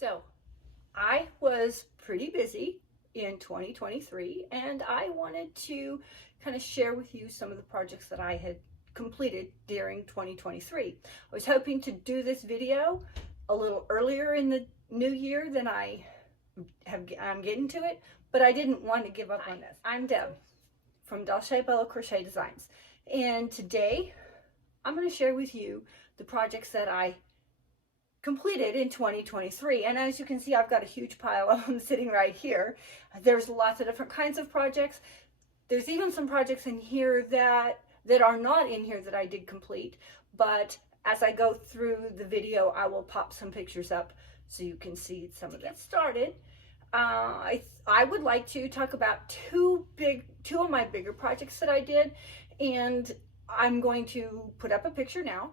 So I was pretty busy in 2023 and I wanted to kind of share with you some of the projects that I had completed during 2023. I was hoping to do this video a little earlier in the new year than I'm getting to it, but I didn't want to give up on this. I'm Deb from Crochet Designs, and today I'm going to share with you the projects that I completed in 2023. And as you can see, I've got a huge pile of them sitting right here. There's lots of different kinds of projects. There's even some projects in here that are not in here that I did complete, but as I go through the video, I will pop some pictures up so you can see some of them. To get started, I would like to talk about two of my bigger projects that I did, and I'm going to put up a picture now.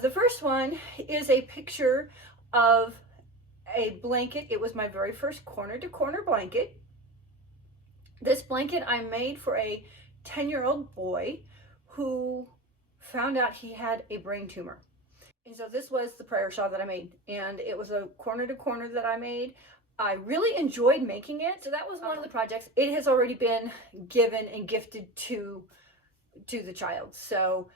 The first one is a picture of a blanket. It was my very first corner-to-corner blanket. This blanket I made for a 10-year-old boy who found out he had a brain tumor. And so this was the prayer shawl that I made, and it was a corner-to-corner that I made. I really enjoyed making it. So that was one of the projects. It has already been given and gifted to the child. So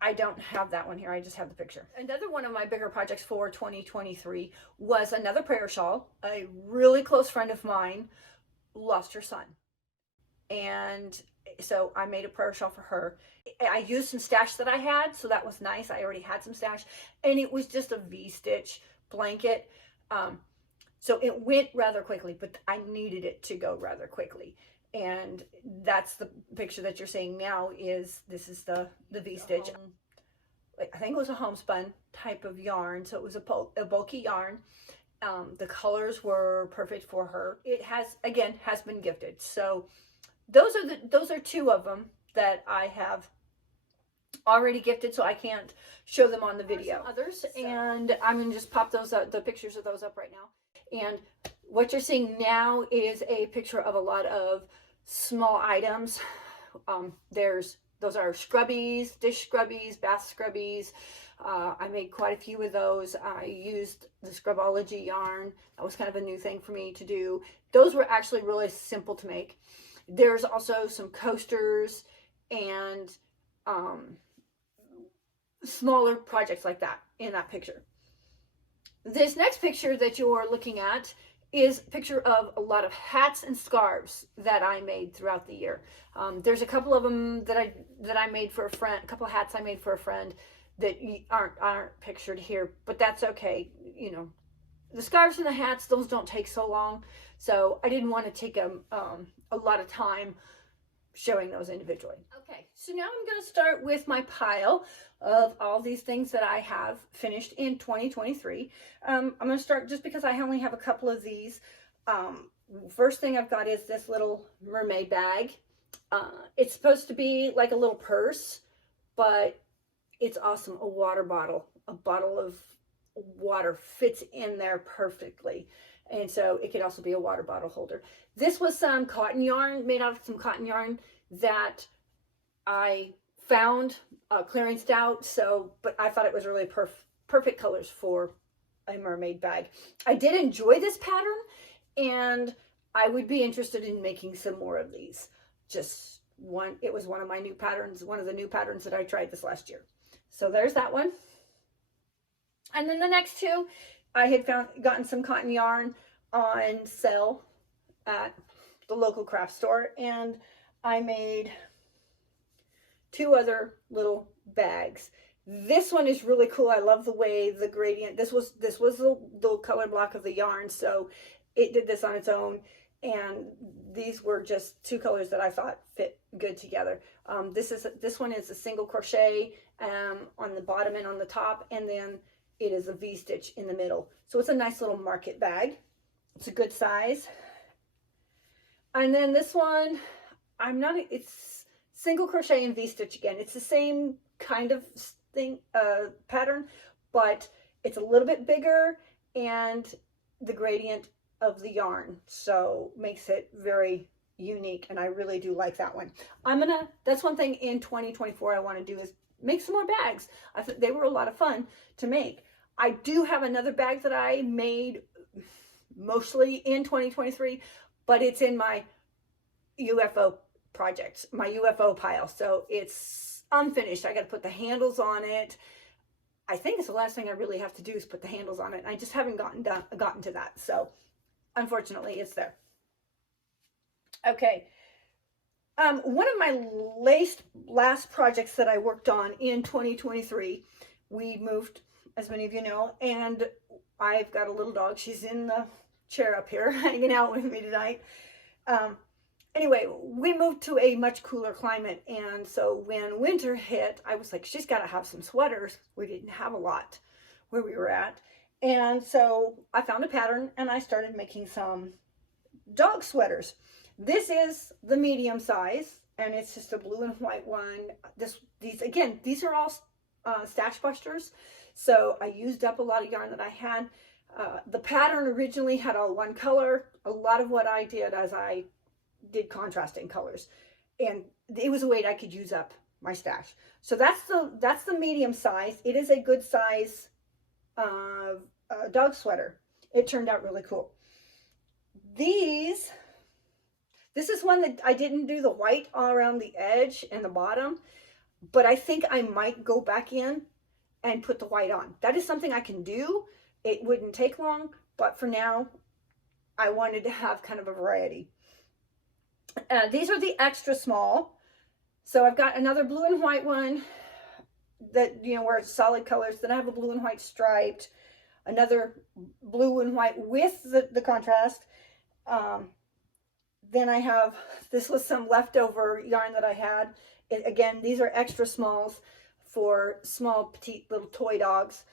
I don't have that one here. I just have the picture. Another one of my bigger projects for 2023 was another prayer shawl. A really close friend of mine lost her son, and so I made a prayer shawl for her. I used some stash that I had, so that was nice. I already had some stash, and it was just a V-stitch blanket. So it went rather quickly, but I needed it to go rather quickly. And that's the picture that you're seeing now. This is the V-stitch. I think it was a homespun type of yarn, so it was a bulky yarn. The colors were perfect for her. It has been gifted. So those are two of them that I have already gifted, so I can't show them on the video. Others, and I'm gonna just pop those up, the pictures of those up right now. And what you're seeing now is a picture of a lot of small items. Those are scrubbies, dish scrubbies, bath scrubbies. I made quite a few of those. I used the Scrubology yarn. That was kind of a new thing for me to do. Those were actually really simple to make. There's also some coasters and smaller projects like that in that picture. This next picture that you're looking at is a picture of a lot of hats and scarves that I made throughout the year. There's a couple of them that I made for a friend, a couple of hats I made for a friend that aren't pictured here, but that's okay. You know, the scarves and the hats, those don't take so long, so I didn't want to take a lot of time showing those individually. Okay, so now I'm going to start with my pile of all these things that I have finished in 2023. I'm going to start just because I only have a couple of these. First thing I've got is this little mermaid bag. It's supposed to be like a little purse, but it's awesome. A water bottle. A bottle of water fits in there perfectly. And so it could also be a water bottle holder. This was some cotton yarn, made out of some cotton yarn that I found clearanced out. But I thought it was really perfect colors for a mermaid bag. I did enjoy this pattern, and I would be interested in making some more of these. It was one of my new patterns, one of the new patterns that I tried this last year. So there's that one. And then the next two, I had gotten some cotton yarn on sale at the local craft store, and I made two other little bags. This one is really cool. I love the way the gradient, this was the color block of the yarn, so it did this on its own, and these were just two colors that I thought fit good together. This one is a single crochet on the bottom and on the top, and then it is a V-stitch in the middle. So it's a nice little market bag. It's a good size. And then this one, it's single crochet and V-stitch again. It's the same kind of thing, pattern, but it's a little bit bigger, and the gradient of the yarn so makes it very unique, and I really do like that one. That's one thing in 2024 I want to do is make some more bags. I thought they were a lot of fun to make. I do have another bag that I made mostly in 2023, but it's in my UFO projects, my UFO pile. So it's unfinished. I got to put the handles on it. I think it's the last thing I really have to do is put the handles on it. I just haven't gotten to that. So unfortunately, it's there. Okay. One of my last projects that I worked on in 2023, we moved, as many of you know, and I've got a little dog. She's in the chair up here hanging out with me tonight. Anyway, we moved to a much cooler climate, and so when winter hit, I was like, she's got to have some sweaters. We didn't have a lot where we were at, and so I found a pattern, and I started making some dog sweaters. This is the medium size, and it's just a blue and white one. These are all stash busters, so I used up a lot of yarn that I had. The pattern originally had all one color. A lot of what I did as I did contrasting colors, and it was a way I could use up my stash. So that's the medium size. It is a good size dog sweater. It turned out really cool. This is one that I didn't do the white all around the edge and the bottom, but I think I might go back in and put the white on. That is something I can do. It wouldn't take long, but for now, I wanted to have kind of a variety. These are the extra small. So I've got another blue and white one that, you know, where it's solid colors. Then I have a blue and white striped, another blue and white with the contrast. Then I have, this was some leftover yarn that I had. Again, these are extra smalls for small, petite little toy dogs.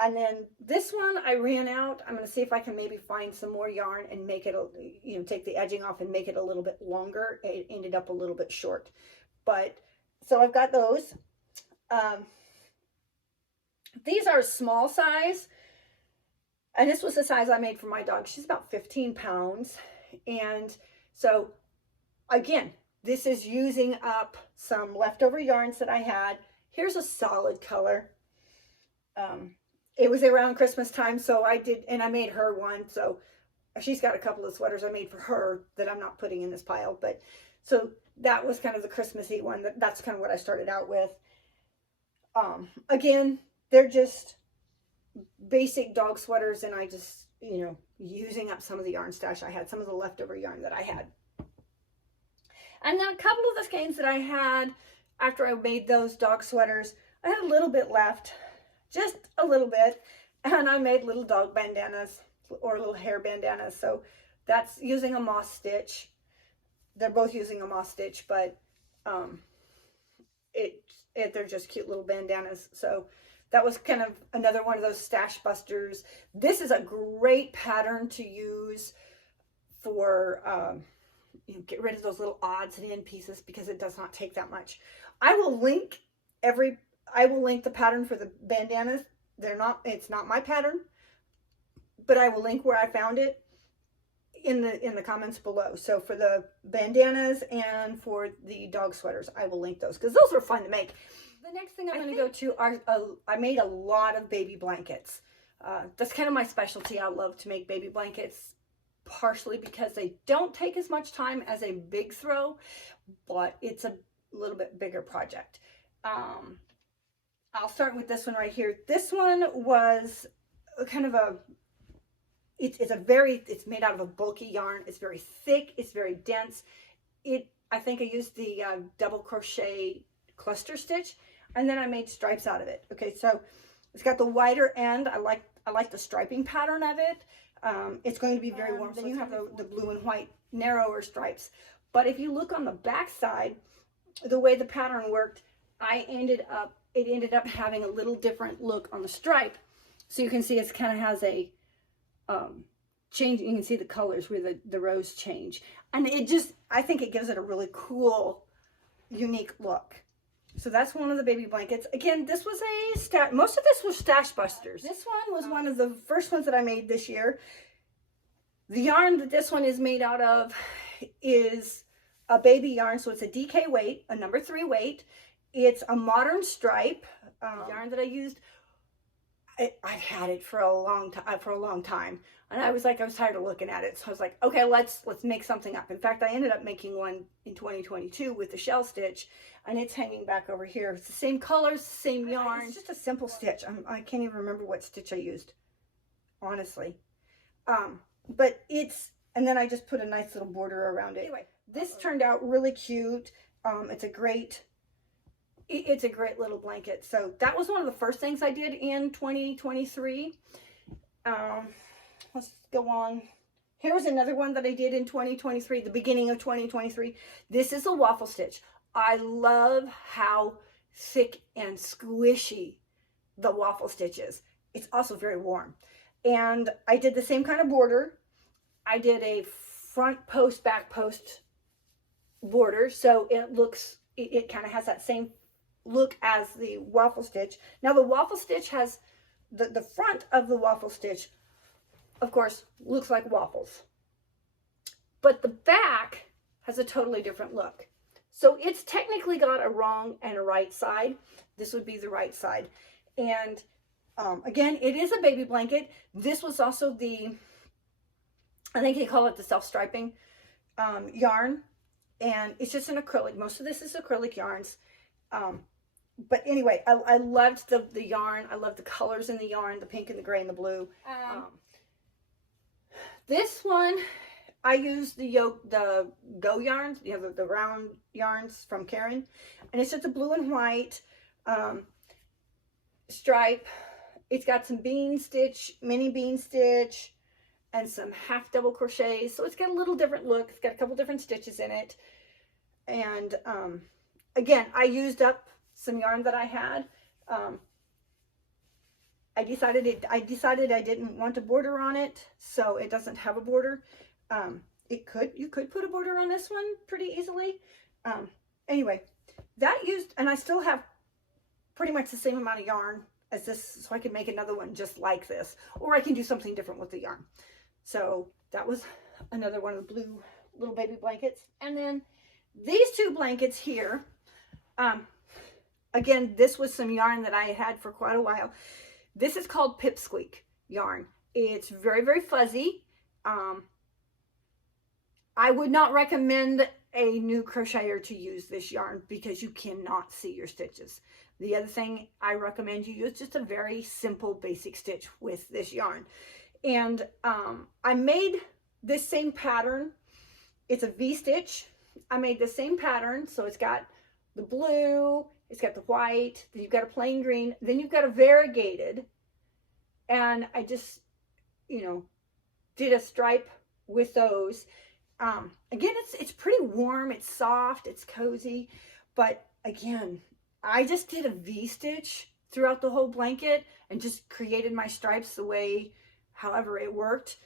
And then this one I ran out. I'm going to see if I can maybe find some more yarn and make it, you know, take the edging off and make it a little bit longer. It ended up a little bit short. But, so I've got those. These are small size. And this was the size I made for my dog. She's about 15 pounds. And so, again, this is using up some leftover yarns that I had. Here's a solid color. It was around Christmas time, so I did, and I made her one. So she's got a couple of sweaters I made for her that I'm not putting in this pile. But so that was kind of the Christmassy one. That's kind of what I started out with. Again, they're just basic dog sweaters, and I just, you know, using up some of the yarn stash I had, some of the leftover yarn that I had. And then a couple of the skeins that I had after I made those dog sweaters, I had a little bit left. Just a little bit, and I made little dog bandanas or little hair bandanas. So that's using a moss stitch. They're both using a moss stitch, but they're just cute little bandanas. So that was kind of another one of those stash busters. This is a great pattern to use for you know, get rid of those little odds and end pieces because it does not take that much. I will link the pattern for the bandanas. It's not my pattern, but I will link where I found it in the comments below. So for the bandanas and for the dog sweaters, I will link those because those are fun to make. The next thing I'm going to go to are, I made a lot of baby blankets. That's kind of my specialty. I love to make baby blankets, partially because they don't take as much time as a big throw, but it's a little bit bigger project. I'll start with this one right here. This one was kind of it's made out of a bulky yarn. It's very thick. It's very dense. I think I used the double crochet cluster stitch, and then I made stripes out of it. Okay, so it's got the wider end. I like the striping pattern of it. It's going to be very warm. Then you have the blue and white narrower stripes. But if you look on the back side, the way the pattern worked, it ended up having a little different look on the stripe. So you can see it kind of has a change. You can see the colors where the rows change. And I think it gives it a really cool, unique look. So that's one of the baby blankets. Again, this was most of this was stash busters. This one was one of the first ones that I made this year. The yarn that this one is made out of is a baby yarn. So it's a DK weight, a number 3 weight. It's a modern stripe yarn that I used. I've had it for a long time, and I was tired of looking at it, so I was like, okay, let's make something up. In fact, I ended up making one in 2022 with the shell stitch, and it's hanging back over here. It's the same colors, same yarn. It's just a simple stitch. I can't even remember what stitch I used, honestly. But and then I just put a nice little border around it. Anyway, this turned out really cute. It's a great little blanket. So that was one of the first things I did in 2023. Let's go on. Here was another one that I did in 2023, the beginning of 2023. This is a waffle stitch. I love how thick and squishy the waffle stitch is. It's also very warm. And I did the same kind of border. I did a front post, back post border, so it kind of has that same look as the waffle stitch. Now the waffle stitch has the front of the waffle stitch, of course, looks like waffles, but the back has a totally different look. So it's technically got a wrong and a right side. This would be the right side. And again, it is a baby blanket. This was also I think they call it the self-striping yarn, and it's just an acrylic. Most of this is acrylic yarns. But anyway, I loved the yarn. I loved the colors in the yarn, the pink and the gray and the blue. This one, I used the Go yarns, the round yarns from Karen. And it's just a blue and white stripe. It's got some mini bean stitch, and some half double crochets. So it's got a little different look. It's got a couple different stitches in it. And again, I used up some yarn that I had. I decided I didn't want a border on it, so it doesn't have a border. You could put a border on this one pretty easily. Anyway, and I still have pretty much the same amount of yarn as this, so I can make another one just like this, or I can do something different with the yarn. So that was another one of the blue little baby blankets. And then these two blankets here, again, this was some yarn that I had for quite a while. This is called Pipsqueak yarn. It's very, very fuzzy. I would not recommend a new crocheter to use this yarn because you cannot see your stitches. The other thing I recommend you use just a very simple basic stitch with this yarn. And I made this same pattern. It's a V-stitch. I made the same pattern, so it's got the blue, it's got the white, then you've got a plain green, then you've got a variegated, and I just, did a stripe with those. Again, it's pretty warm, it's soft, it's cozy, but again, I just did a V-stitch throughout the whole blanket and just created my stripes however it worked.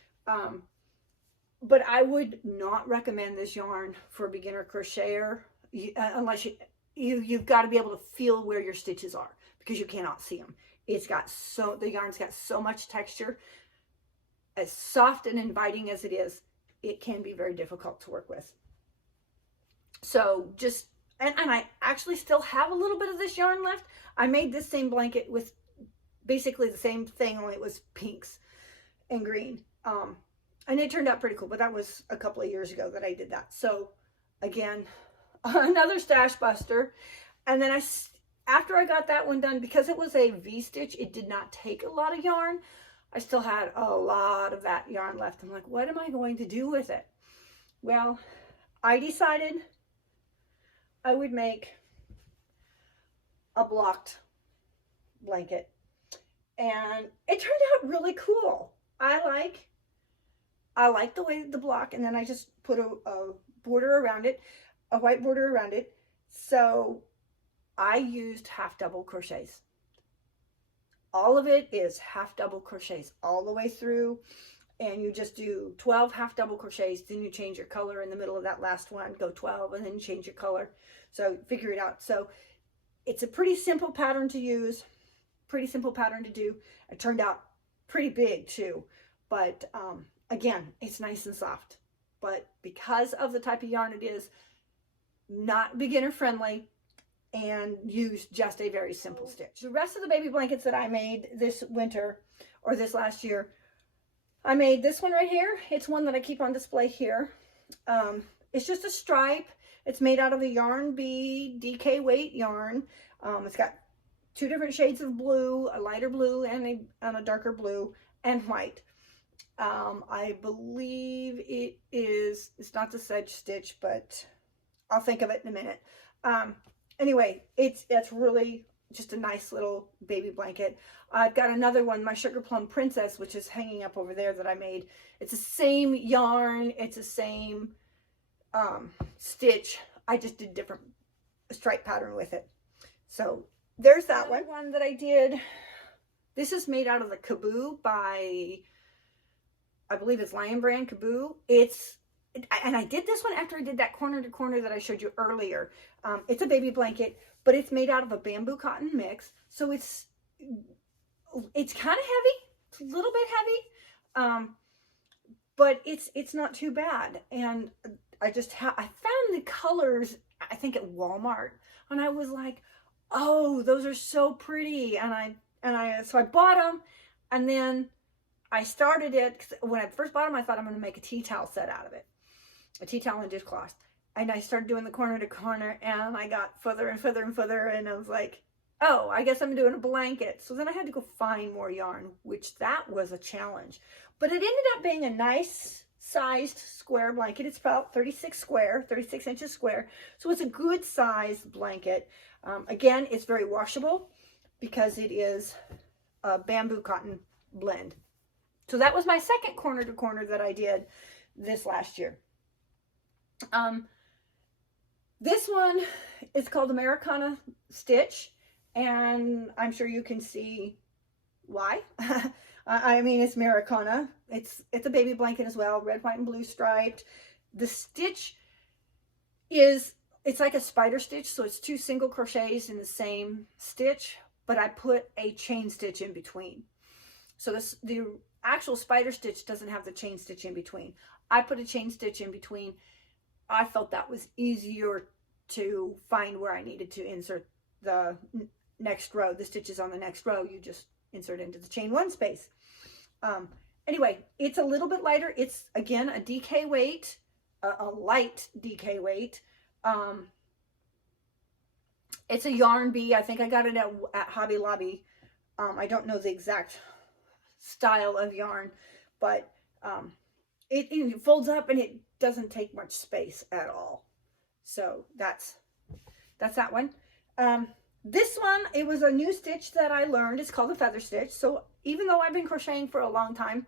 But I would not recommend this yarn for a beginner crocheter unless you've got to be able to feel where your stitches are, because you cannot see them. The yarn's got so much texture. As soft and inviting as it is, it can be very difficult to work with. So and I actually still have a little bit of this yarn left. I made this same blanket with basically the same thing, only it was pinks and green. And it turned out pretty cool, but that was a couple of years ago that I did that. So again, another stash buster. And then after I got that one done, because it was a V-stitch, it did not take a lot of yarn. I still had a lot of that yarn left. I'm like, what am I going to do with it? Well, I decided I would make a blocked blanket. And it turned out really cool. I like the way the block, and then I just put a border around it, a white border around it. So I used half double crochets. All of it is half double crochets all the way through, and you just do 12 half double crochets, then you change your color in the middle of that last one, go 12, and then you change your color. So figure it out. So it's a pretty simple pattern to use, pretty simple pattern to do. It turned out pretty big too, but again, it's nice and soft. But because of the type of yarn it is, not beginner friendly, and used just a very simple stitch. The rest of the baby blankets that I made this winter, or this last year, I made this one right here. It's one that I keep on display here. It's just a stripe. It's made out of the Yarn Bee DK weight yarn. It's got 2 different shades of blue, a lighter blue and a darker blue, and white. I believe it's not the sedge stitch, but I'll think of it in a minute. Anyway, it's really just a nice little baby blanket. I've got another one, my Sugar Plum Princess, which is hanging up over there, that I made. It's the same yarn, it's the same stitch. I just did different stripe pattern with it. So there's that one that I did. This is made out of the Kaboo by, I believe it's Lion Brand Kaboo. And I did this one after I did that corner to corner that I showed you earlier. It's a baby blanket, but it's made out of a bamboo cotton mix. So it's kind of heavy. It's a little bit heavy. But it's not too bad. And I found the colors, I think at Walmart, and I was like, oh, those are so pretty. So I bought them, and then I started it, 'cause when I first bought them, I thought I'm going to make a tea towel set out of it. A tea towel and dishcloth. And I started doing the corner to corner, and I got further and further and further, and I was like, oh, I guess I'm doing a blanket. So then I had to go find more yarn, which that was a challenge. But it ended up being a nice sized square blanket. It's about 36 inches square. So it's a good sized blanket. Again, it's very washable because it is a bamboo cotton blend. So that was my second corner to corner that I did this last year. This one is called Americana Stitch, and I'm sure you can see why. I mean, it's Americana. It's a baby blanket as well, red, white, and blue striped. The stitch it's like a spider stitch, so it's 2 single crochets in the same stitch, but I put a chain stitch in between. So the actual spider stitch doesn't have the chain stitch in between. I put a chain stitch in between. I felt that was easier to find where I needed to insert the next row. The stitches on the next row, you just insert into the chain 1 space. Anyway, it's a little bit lighter. It's, again, a DK weight, a light DK weight. It's a Yarn Bee. I think I got it at Hobby Lobby. I don't know the exact style of yarn, but it folds up and it doesn't take much space at all. So that's that one. This one, it was a new stitch that I learned. It's called a feather stitch. So even though I've been crocheting for a long time,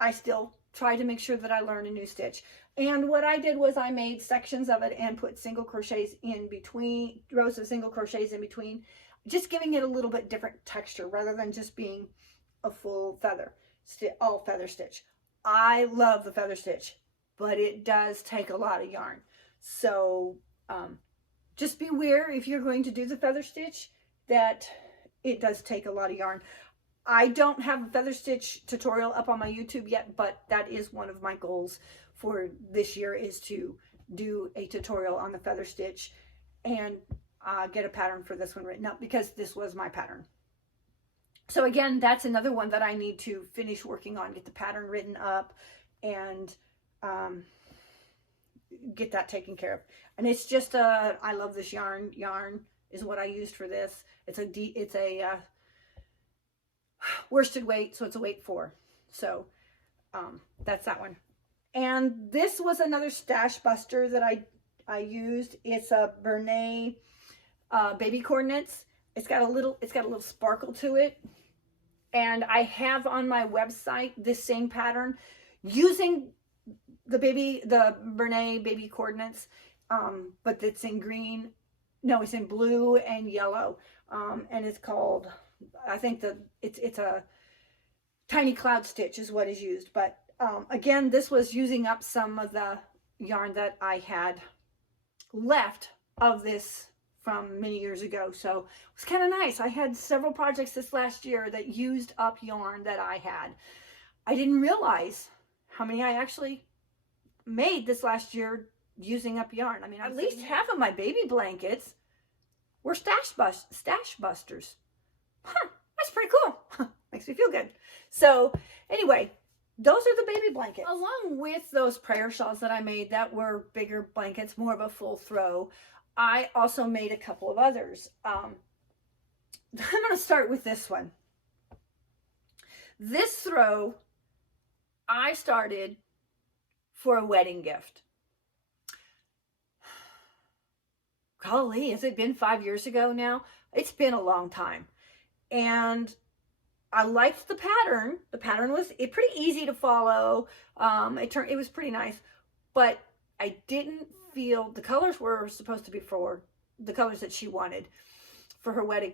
I still try to make sure that I learn a new stitch. And what I did was I made sections of it and put single crochets in between, rows of single crochets in between, just giving it a little bit different texture rather than just being a full feather, all feather stitch. I love the feather stitch, but it does take a lot of yarn. So just beware if you're going to do the feather stitch that it does take a lot of yarn. I don't have a feather stitch tutorial up on my YouTube yet, but that is one of my goals for this year, is to do a tutorial on the feather stitch and get a pattern for this one written up, because this was my pattern. So again, that's another one that I need to finish working on, get the pattern written up and get that taken care of. And it's just I love this yarn. Yarn is what I used for this. It's a worsted weight, so it's a weight 4. So that's that one. And this was another stash buster that I used. It's a Bernay baby coordinates. It's got a little sparkle to it. And I have on my website this same pattern using the Bernay baby coordinates, but it's in green. No, it's in blue and yellow. And it's called, I think it's a tiny cloud stitch is what is used. But again, this was using up some of the yarn that I had left of this from many years ago. So it was kind of nice. I had several projects this last year that used up yarn that I had. I didn't realize how many I actually made this last year using up yarn. I mean, at least half of my baby blankets were stash busters. Huh, that's pretty cool. Makes me feel good. So anyway, those are the baby blankets. Along with those prayer shawls that I made that were bigger blankets, more of a full throw, I also made a couple of others. I'm going to start with this one. This throw I started for a wedding gift. Golly, has it been 5 years ago now? It's been a long time. And I liked the pattern. The pattern was pretty easy to follow. It was pretty nice, but I didn't feel the colors were supposed to be for the colors that she wanted for her wedding,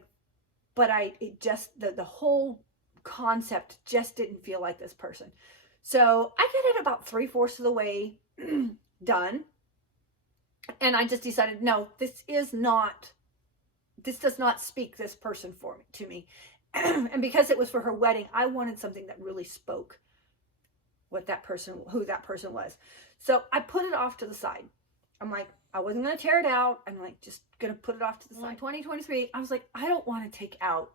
but the whole concept just didn't feel like this person. So I get it about 3/4 of the way done, and I just decided, no, this does not speak this person to me. And because it was for her wedding, I wanted something that really spoke who that person was. So I put it off to the side. I'm like, I wasn't going to tear it out. I'm like, just going to put it off to the side. In 2023, I was like, I don't want to take out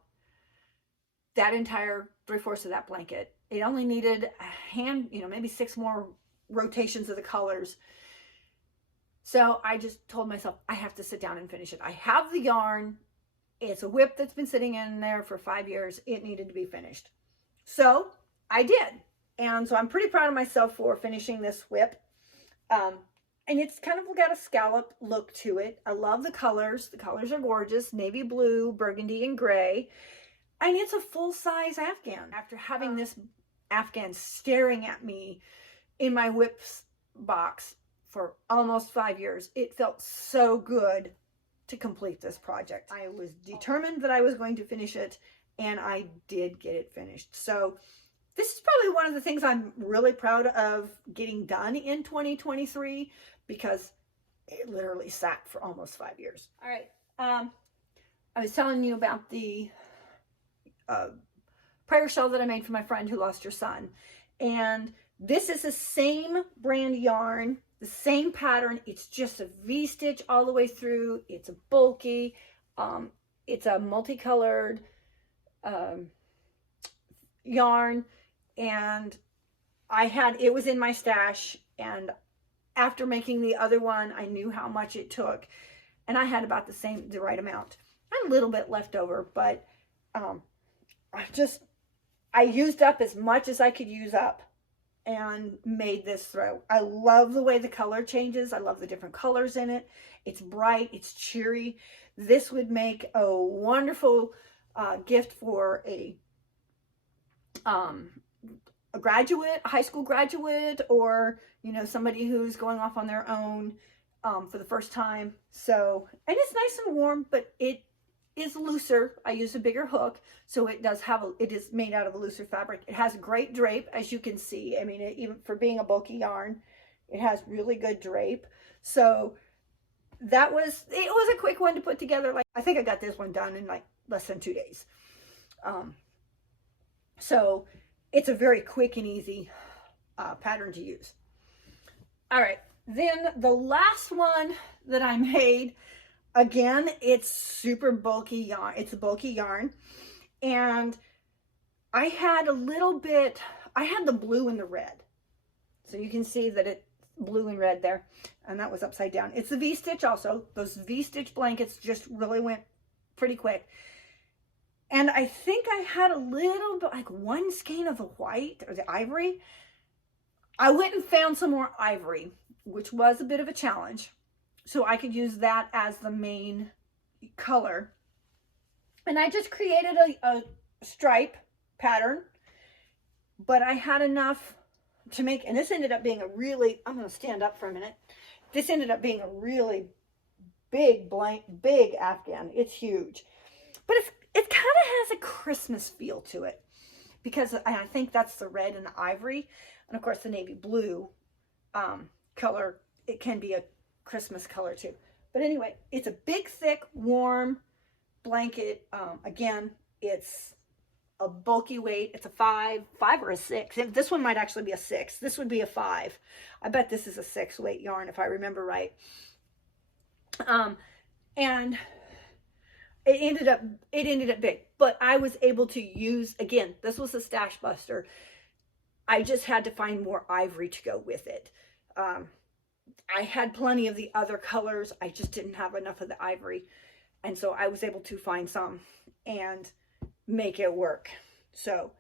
that entire 3/4 of that blanket. It only needed maybe 6 more rotations of the colors. So I just told myself, I have to sit down and finish it. I have the yarn. It's a whip that's been sitting in there for 5 years. It needed to be finished. So I did. And so I'm pretty proud of myself for finishing this whip. And it's kind of got a scallop look to it. I love the colors. The colors are gorgeous. Navy blue, burgundy, and gray. And it's a full-size afghan. After having this afghan staring at me in my whips box for almost 5 years, it felt so good to complete this project. I was determined that I was going to finish it, and I did get it finished. So this is probably one of the things I'm really proud of getting done in 2023, because it literally sat for almost 5 years. All right. I was telling you about the prayer shawl that I made for my friend who lost her son. And this is the same brand yarn, the same pattern. It's just a V-stitch all the way through. It's a bulky. It's a multicolored yarn. And it was in my stash. And after making the other one, I knew how much it took. And I had about the right amount. A little bit left over, but I used up as much as I could use up and made this throw. I love the way the color changes. I love the different colors in it. It's bright, it's cheery. This would make a wonderful gift for a graduate, a high school graduate, or somebody who's going off on their own for the first time. So, and it's nice and warm, but it is looser. I use a bigger hook, so it is made out of a looser fabric. It has great drape, as you can see. I mean, even for being a bulky yarn, it has really good drape. So it was a quick one to put together. Like, I think I got this one done in like less than 2 days. So it's a very quick and easy pattern to use. All right, then the last one that I made, again, it's super bulky yarn. It's a bulky yarn. And I had the blue and the red. So you can see that it's blue and red there. And that was upside down. It's a V-stitch also. Those V-stitch blankets just really went pretty quick. And I think I had a little bit, like one skein of the white or the ivory. I went and found some more ivory, which was a bit of a challenge. So I could use that as the main color. And I just created a stripe pattern, but I had enough to make, and this ended up being I'm going to stand up for a minute. This ended up being a really big afghan. It's huge. But it kind of has a Christmas feel to it, because I think that's the red and the ivory. And of course the navy blue color, it can be a Christmas color too. But anyway, it's a big, thick, warm blanket. Again, it's a bulky weight. It's a 5 or a 6. This one might actually be a 6. This would be a 5. I bet this is a 6 weight yarn if I remember right. And it ended up big, but I was able to use, again, this was a stash buster. I just had to find more ivory to go with it. I had plenty of the other colors. I just didn't have enough of the ivory. And so I was able to find some and make it work. So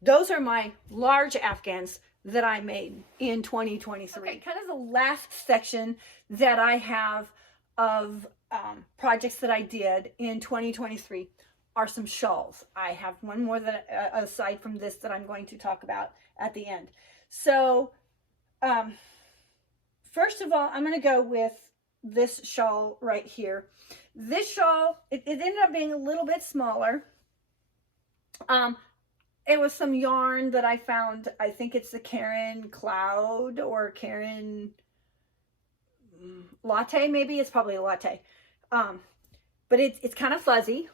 those are my large Afghans that I made in 2023. Okay, kind of the last section that I have of projects that I did in 2023 are some shawls. I have one more that aside from this that I'm going to talk about at the end. So first of all, I'm going to go with this shawl right here. This shawl, it ended up being a little bit smaller. It was some yarn that I found. I think it's the Karen Cloud or Karen Latte, maybe. It's probably a latte. But it's kind of fuzzy,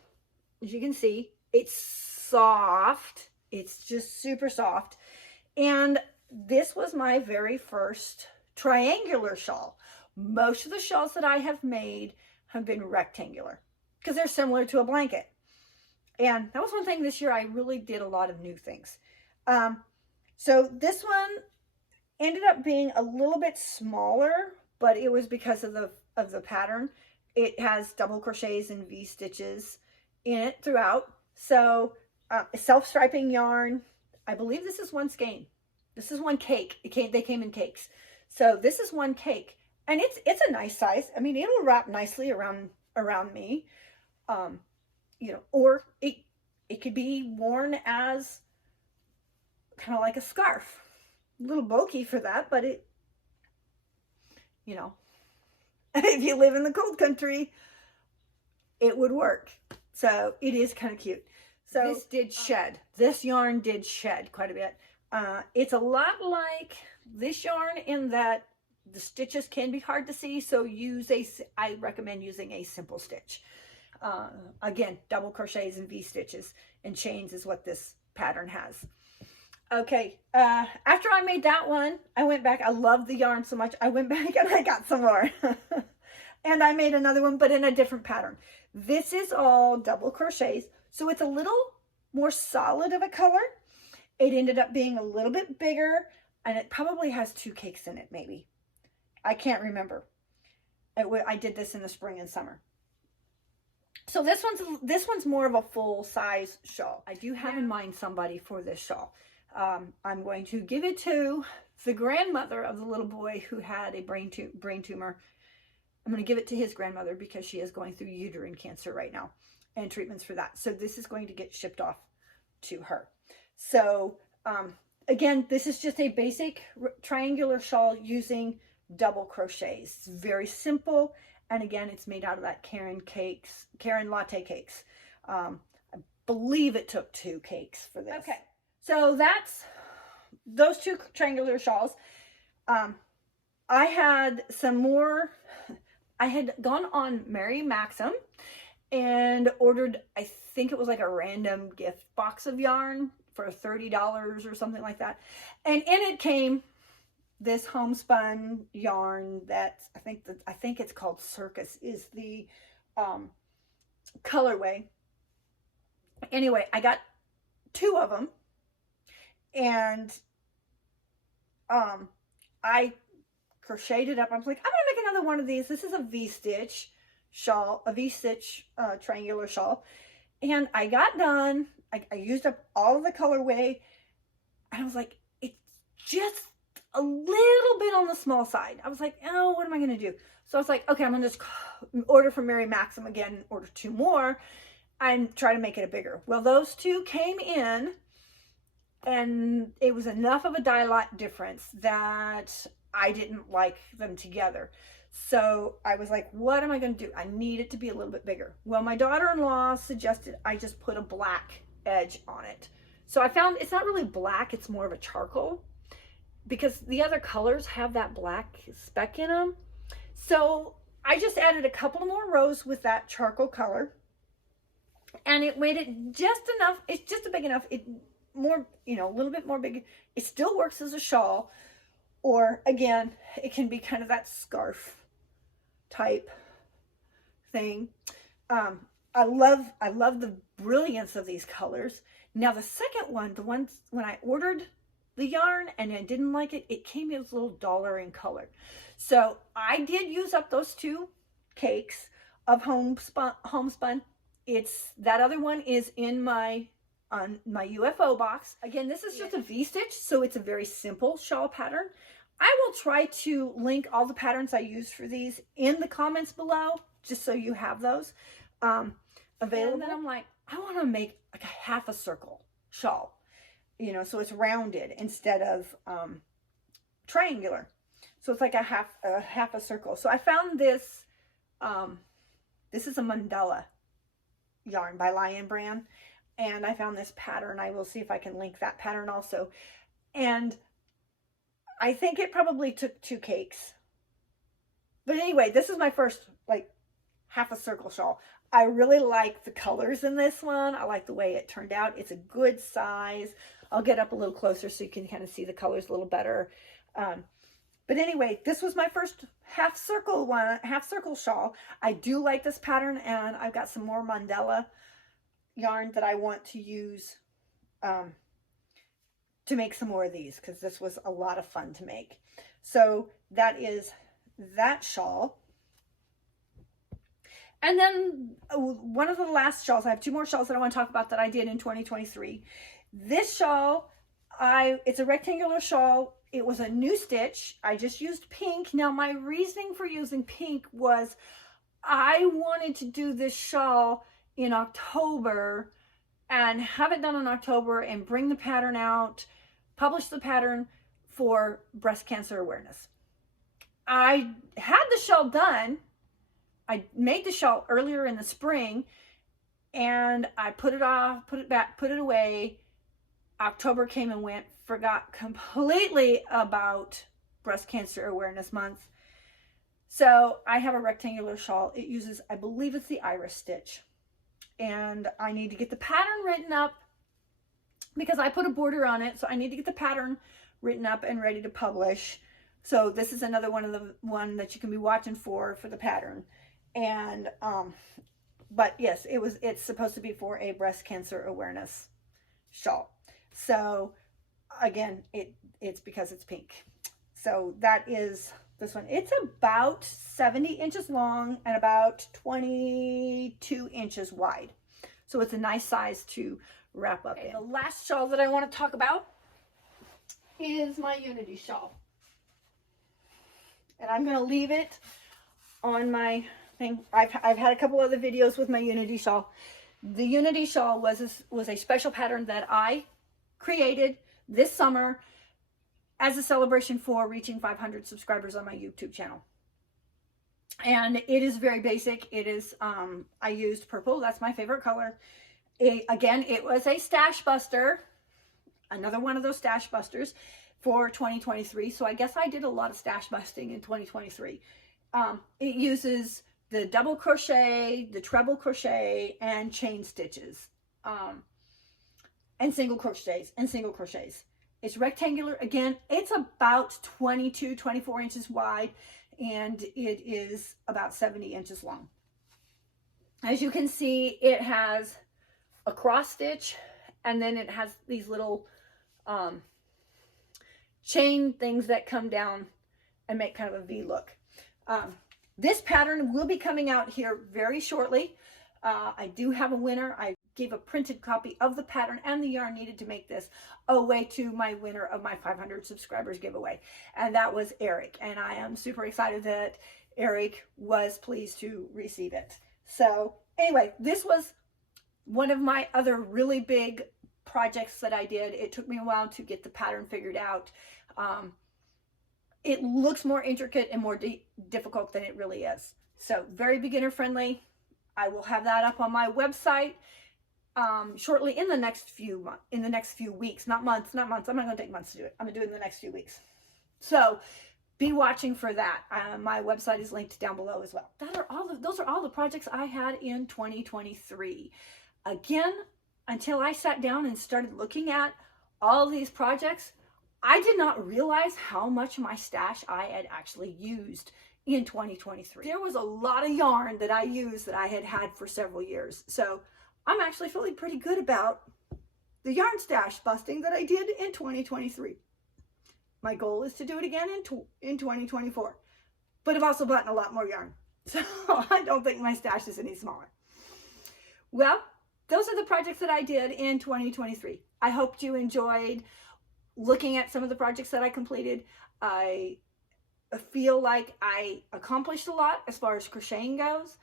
as you can see. It's soft. It's just super soft. And this was my very first triangular shawl. Most of the shawls that I have made have been rectangular because they're similar to a blanket. And that was one thing this year. I really did a lot of new things. So this one ended up being a little bit smaller, but it was because of the pattern. It has double crochets and V stitches in it throughout. So self-striping yarn. I believe this is one skein. This is one cake. They came in cakes. So this is one cake. And it's a nice size. I mean, it'll wrap nicely around me. You know, or it could be worn as kind of like a scarf. A little bulky for that, but it, you know, if you live in the cold country, it would work. So it is kind of cute. So this did shed. This yarn did shed quite a bit. It's a lot like this yarn in that the stitches can be hard to see. So I recommend using a simple stitch. Again, double crochets and V stitches and chains is what this pattern has. Okay, after I made that one, I went back. I loved the yarn so much. I went back and I got some more. And I made another one, but in a different pattern. This is all double crochets, so it's a little more solid of a color. It ended up being a little bit bigger, and it probably has 2 cakes in it, maybe. I can't remember. I did this in the spring and summer. So this one's more of a full-size shawl. I do have in mind somebody for this shawl. I'm going to give it to the grandmother of the little boy who had a brain tumor. I'm going to give it to his grandmother because she is going through uterine cancer right now and treatments for that. So this is going to get shipped off to her. So again, this is just a basic triangular shawl using double crochets. It's very simple. And again, it's made out of that Karen Latte cakes. I believe it took 2 cakes for this. Okay, so that's those 2 triangular shawls. I had some more. I had gone on Mary Maxim and ordered, I think it was like a random gift box of yarn for $30 or something like that. And in it came this homespun yarn that I think it's called Circus is the colorway. Anyway, I got 2 of them, and I crocheted up. I was like, I'm gonna make another one of these. This is a V-stitch shawl, a V-stitch triangular shawl, and I got done. I used up all of the colorway, and I was like, it's just a little bit on the small side. I was like, oh, what am I gonna do? So I was like, okay, I'm gonna just order from Mary Maxim again, order 2 more, and try to make it a bigger. Well, those 2 came in, and it was enough of a dye lot difference that I didn't like them together. So I was like, what am I going to do? I need it to be a little bit bigger. Well, my daughter-in-law suggested I just put a black edge on it. So I found it's not really black, it's more of a charcoal, because the other colors have that black speck in them. So I just added a couple more rows with that charcoal color, and it made it just enough. It's just big enough. It more, you know, a little bit more big. It still works as a shawl, or again, it can be kind of that scarf type thing. I love the brilliance of these colors. Now the second one, the ones when I ordered the yarn and I didn't like it, it came in a little duller in color. So I did use up those 2 cakes of homespun. It's that other one is in my my UFO box. Again, this is just a V-stitch, so it's a very simple shawl pattern. I will try to link all the patterns I use for these in the comments below, just so you have those available. And then I'm like, I want to make like a half a circle shawl, you know, so it's rounded instead of triangular. So it's like a half a circle. So I found this, this is a mandala yarn by Lion Brand. And I found this pattern. I will see if I can link that pattern also. And I think it probably took 2 cakes. But anyway, this is my first like half a circle shawl. I really like the colors in this one. I like the way it turned out. It's a good size. I'll get up a little closer so you can kind of see the colors a little better. But anyway, this was my first half circle shawl. I do like this pattern, and I've got some more mandala yarn that I want to use to make some more of these, because this was a lot of fun to make. So that is that shawl. And then one of the last shawls, I have 2 more shawls that I want to talk about that I did in 2023. This shawl, it's a rectangular shawl. It was a new stitch. I just used pink. Now my reasoning for using pink was I wanted to do this shawl in October and have it done in October and bring the pattern out, publish the pattern for breast cancer awareness. I had the shawl done. I made the shawl earlier in the spring, and I put it off, put it back, put it away. October came and went, forgot completely about Breast Cancer Awareness Month. So I have a rectangular shawl. It uses, I believe it's the iris stitch. And I need to get the pattern written up because I put a border on it. So I need to get the pattern written up and ready to publish. So this is another one that you can be watching for the pattern. And but yes, it's supposed to be for a breast cancer awareness shawl. So again, it's because it's pink. So that is this one. It's about 70 inches long and about 22 inches wide. So it's a nice size to wrap up in. The last shawl that I want to talk about is my Unity shawl. And I'm going to leave it on my thing. I've had a couple other videos with my Unity shawl. The Unity shawl was a special pattern that I created this summer as a celebration for reaching 500 subscribers on my YouTube channel. And it is very basic. It is, I used purple. That's my favorite color. Again, it was a stash buster. Another one of those stash busters for 2023. So I guess I did a lot of stash busting in 2023. It uses the double crochet, the treble crochet, and chain stitches, and single crochets. It's rectangular. Again, it's about 22, 24 inches wide, and it is about 70 inches long. As you can see, it has a cross stitch, and then it has these little chain things that come down and make kind of a V look. This pattern will be coming out here very shortly. I do have a winner. I gave a printed copy of the pattern and the yarn needed to make this away to my winner of my 500 subscribers giveaway. And that was Eric. And I am super excited that Eric was pleased to receive it. So anyway, this was one of my other really big projects that I did. It took me a while to get the pattern figured out. It looks more intricate and more difficult than it really is. So very beginner friendly. I will have that up on my website shortly in the next few weeks, not months. I'm not going to take months to do it. I'm going to do it in the next few weeks. So be watching for that. My website is linked down below as well. Those are all the projects I had in 2023. Again, until I sat down and started looking at all these projects, I did not realize how much of my stash I had actually used in 2023. There was a lot of yarn that I used that I had had for several years. So I'm actually feeling pretty good about the yarn stash busting that I did in 2023. My goal is to do it again in 2024. But I've also bought a lot more yarn. So I don't think my stash is any smaller. Well, those are the projects that I did in 2023. I hope you enjoyed looking at some of the projects that I completed. I feel like I accomplished a lot as far as crocheting goes,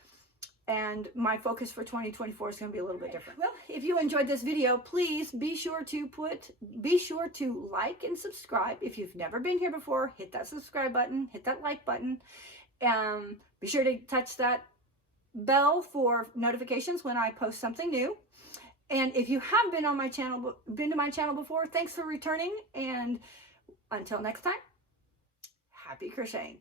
and my focus for 2024 is going to be a little bit different. Well, if you enjoyed this video, please be sure to like and subscribe. If you've never been here before, hit that subscribe button, hit that like button, and be sure to touch that bell for notifications when I post something new. And if you have been to my channel before, thanks for returning, and until next time, happy crocheting.